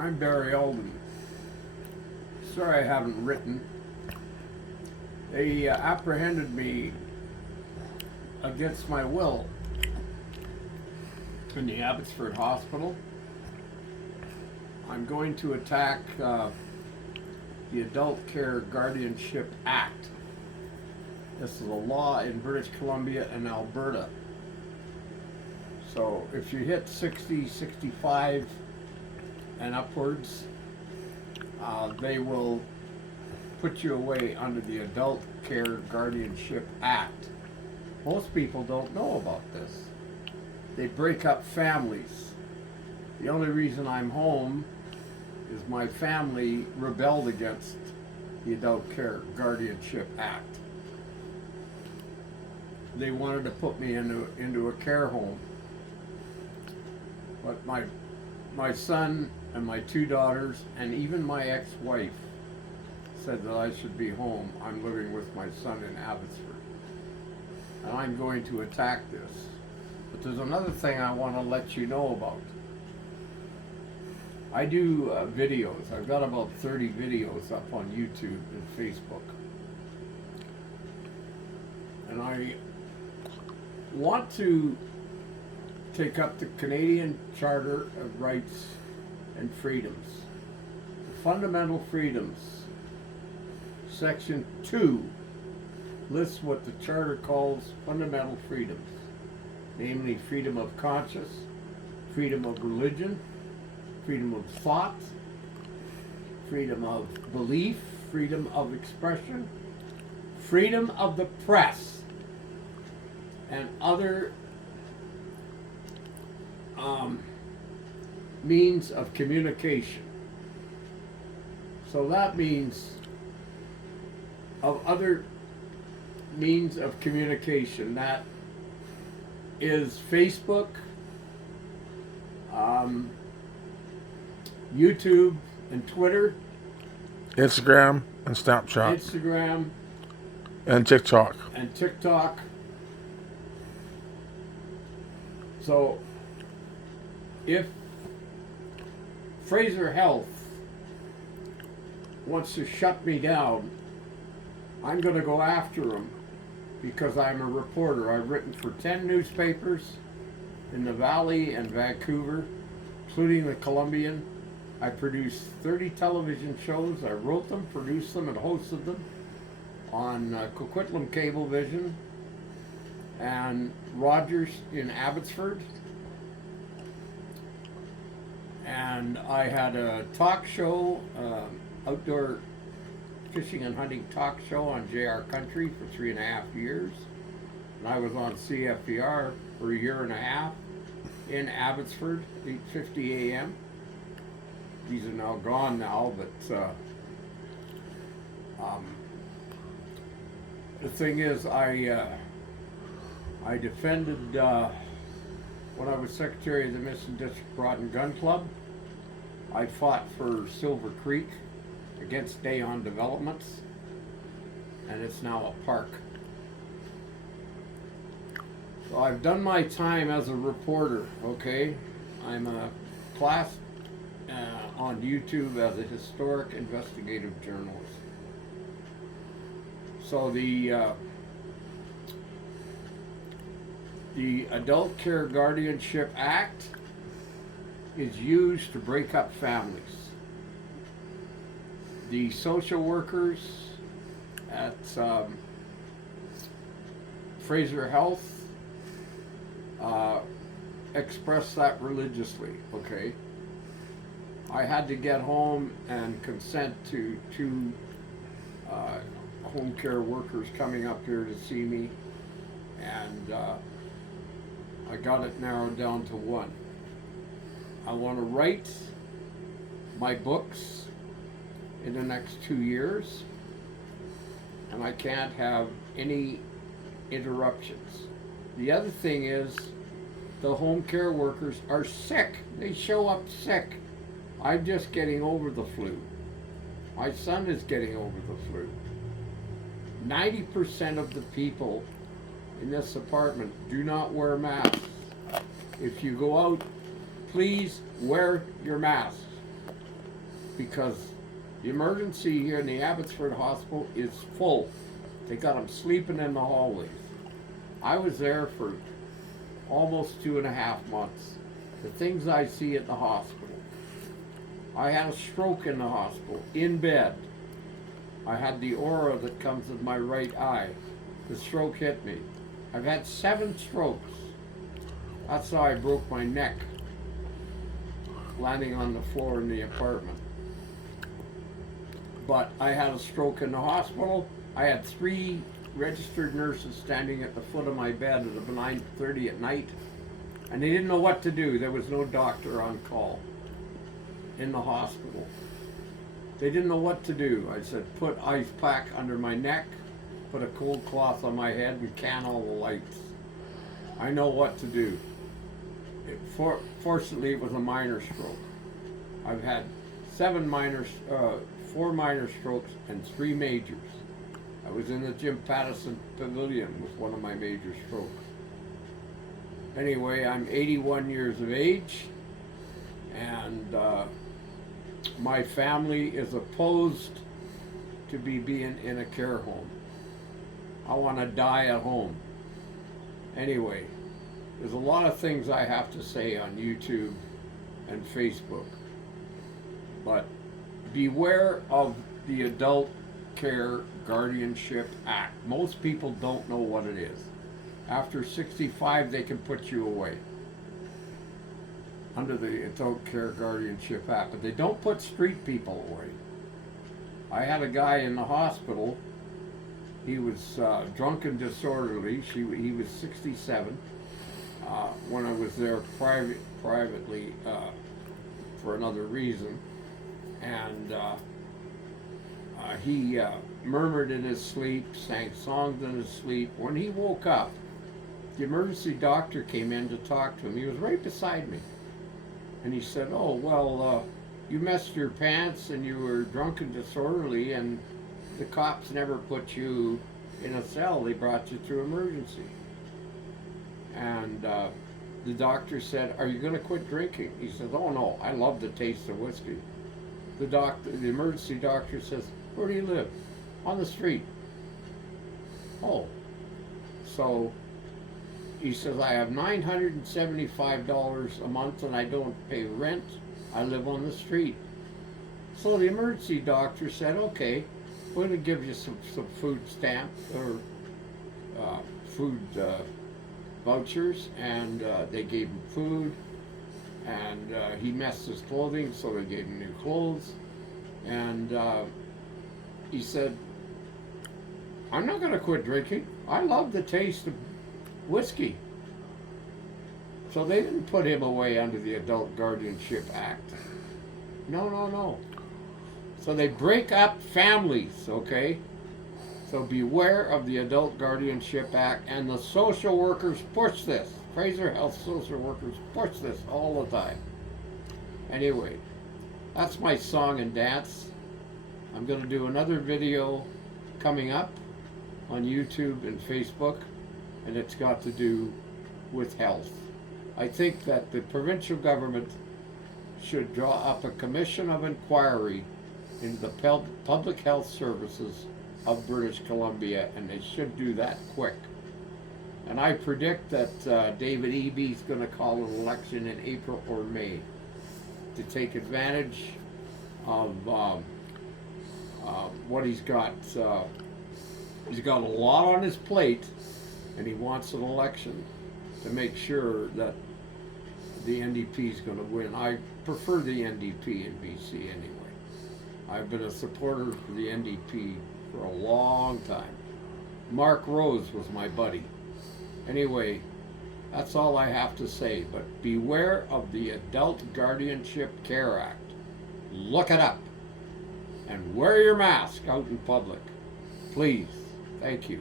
I'm Barry Alden. Sorry I haven't written. They apprehended me against my will in the Abbotsford Hospital. I'm going to attack the Adult Care Guardianship Act. This is a law in British Columbia and Alberta. So if you hit 60, 65 and upwards, they will put you away under the Adult Care Guardianship Act. Most people don't know about this. They break up families. The only reason I'm home is my family rebelled against the Adult Care Guardianship Act. They wanted to put me into a care home. But my son and my two daughters and even my ex-wife said that I should be home. I'm living with my son in Abbotsford. And I'm going to attack this. But there's another thing I want to let you know about. I do videos. I've got about 30 videos up on YouTube and Facebook. And I want to take up the Canadian Charter of Rights and Freedoms. The Fundamental Freedoms, Section 2, lists what the Charter calls fundamental freedoms, namely freedom of conscience, freedom of religion, freedom of thought, freedom of belief, freedom of expression, freedom of the press, and other means of communication. So that means of other means of communication. That is Facebook, YouTube and Twitter, Instagram and Snapchat Instagram and TikTok. and TikTok. So if Fraser Health wants to shut me down, I'm going to go after them because I'm a reporter. I've written for 10 newspapers in the Valley and Vancouver, including the Columbian. I produced 30 television shows. I wrote them, produced them, and hosted them on Coquitlam Cablevision and Rogers in Abbotsford. And I had a talk show, outdoor fishing and hunting talk show on JR Country for 3.5 years. And I was on CFPR for a year and a half in Abbotsford, 8:50 a.m. These are now gone now, but the thing is, I defended, when I was secretary of the Mission District Rod and Gun Club, I fought for Silver Creek against Dayon Developments, and it's now a park. So I've done my time as a reporter, okay? I'm a class on YouTube as a historic investigative journalist. So the Adult Care Guardianship Act is used to break up families. The social workers at Fraser Health express that religiously, okay? I had to get home and consent to two home care workers coming up here to see me, and I got it narrowed down to one. I want to write my books in the next 2 years, and I can't have any interruptions. The other thing is, the home care workers are sick. They show up sick. I'm just getting over the flu. My son is getting over the flu. 90% of the people in this apartment do not wear masks. If you go out, please wear your mask. because the emergency here in the Abbotsford Hospital is full. They got them sleeping in the hallways. I was there for almost 2.5 months. The things I see at the hospital. I had a stroke in the hospital, in bed. I had the aura that comes with my right eye. The stroke hit me. I've had 7 strokes. That's how I broke my neck, landing on the floor in the apartment. But I had a stroke in the hospital. I had 3 registered nurses standing at the foot of my bed at about 9:30 at night, and they didn't know what to do. There was no doctor on call in the hospital. They didn't know what to do. I said, put ice pack under my neck, put a cold cloth on my head, and can all the lights. I know what to do. Fortunately, it was a minor stroke. I've had 4 minor strokes and 3 majors. I was in the Jim Pattison Pavilion with one of my major strokes. Anyway, I'm 81 years of age, and my family is opposed to me being in a care home. I want to die at home. Anyway, there's a lot of things I have to say on YouTube and Facebook, but beware of the Adult Care Guardianship Act. Most people don't know what it is. After 65, they can put you away under the Adult Care Guardianship Act, but they don't put street people away. I had a guy in the hospital. He was drunk and disorderly. He was 67 when I was there privately for another reason, and he murmured in his sleep, sang songs in his sleep. When he woke up, the emergency doctor came in to talk to him. He was right beside me. And he said, oh, well, you messed your pants and you were drunk and disorderly, and the cops never put you in a cell. They brought you to emergency. And the doctor said, are you going to quit drinking? He said, oh, no, I love the taste of whiskey. The emergency doctor says, where do you live? On the street. Oh. So he says, I have $975 a month and I don't pay rent. I live on the street. So the emergency doctor said, okay, we're going to give you some food stamp or food vouchers, and they gave him food, and he messed his clothing, so they gave him new clothes, and he said, I'm not going to quit drinking. I love the taste of whiskey. So they didn't put him away under the Adult Guardianship Act. No. So they break up families, okay? So beware of the Adult Guardianship Act, and the social workers push this. Fraser Health social workers push this all the time. Anyway, that's my song and dance. I'm going to do another video coming up on YouTube and Facebook, and it's got to do with health. I think that the provincial government should draw up a commission of inquiry into the public health services of British Columbia, and they should do that quick. And I predict that David Eby is going to call an election in April or May to take advantage of what he's got. He's got a lot on his plate, and he wants an election to make sure that the NDP is going to win. I prefer the NDP in BC anyway. I've been a supporter for the NDP for a long time. Mark Rose was my buddy. Anyway, that's all I have to say, but beware of the Adult Guardianship Care Act. Look it up, and wear your mask out in public. Please. Thank you.